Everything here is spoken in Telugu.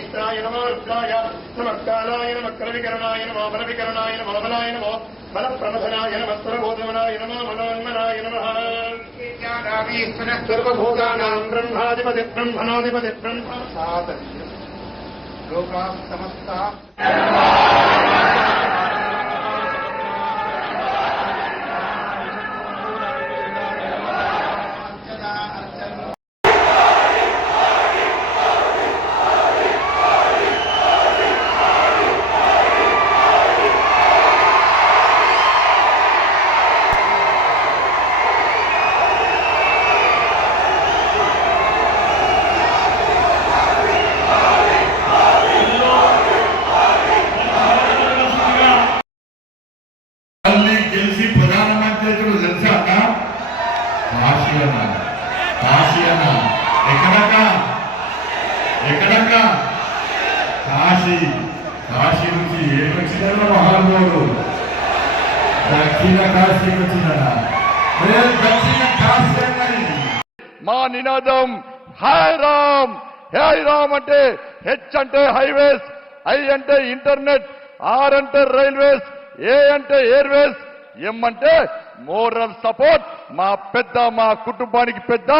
ज्येष्ठाय नमो रुद्राय नमः कालाय नमः करविकरणाय नमो बलविकरणाय नमो बलाय नमो बलप्रमथनाय नमः सुरभूतमनाय नमो मनोन्मनाय नमः सर्वभूतानां ब्रह्माधिपति ब्रह्मणोऽधिपति ब्रह्म लोकाः समस्ताः గెలిచి ప్రధానమంత్రి తెలుసాక కాశీయన ఎక్కడక్క కాశీ నుంచి ఏమొచ్చిందన్న మహానుభావుడు దక్షిణ కాశీకి వచ్చిందన్న దక్షిణ కాశీ అన్నది మా నినాదం హై రామ్ అంటే హెచ్ అంటే హైవేస్, ఐ అంటే ఇంటర్నెట్, ఆర్ అంటే రైల్వేస్, ఏ అంటే ఎయిర్వేస్, ఎం అంటే మోరల్ సపోర్ట్. మా కుటుంబానికి పెద్ద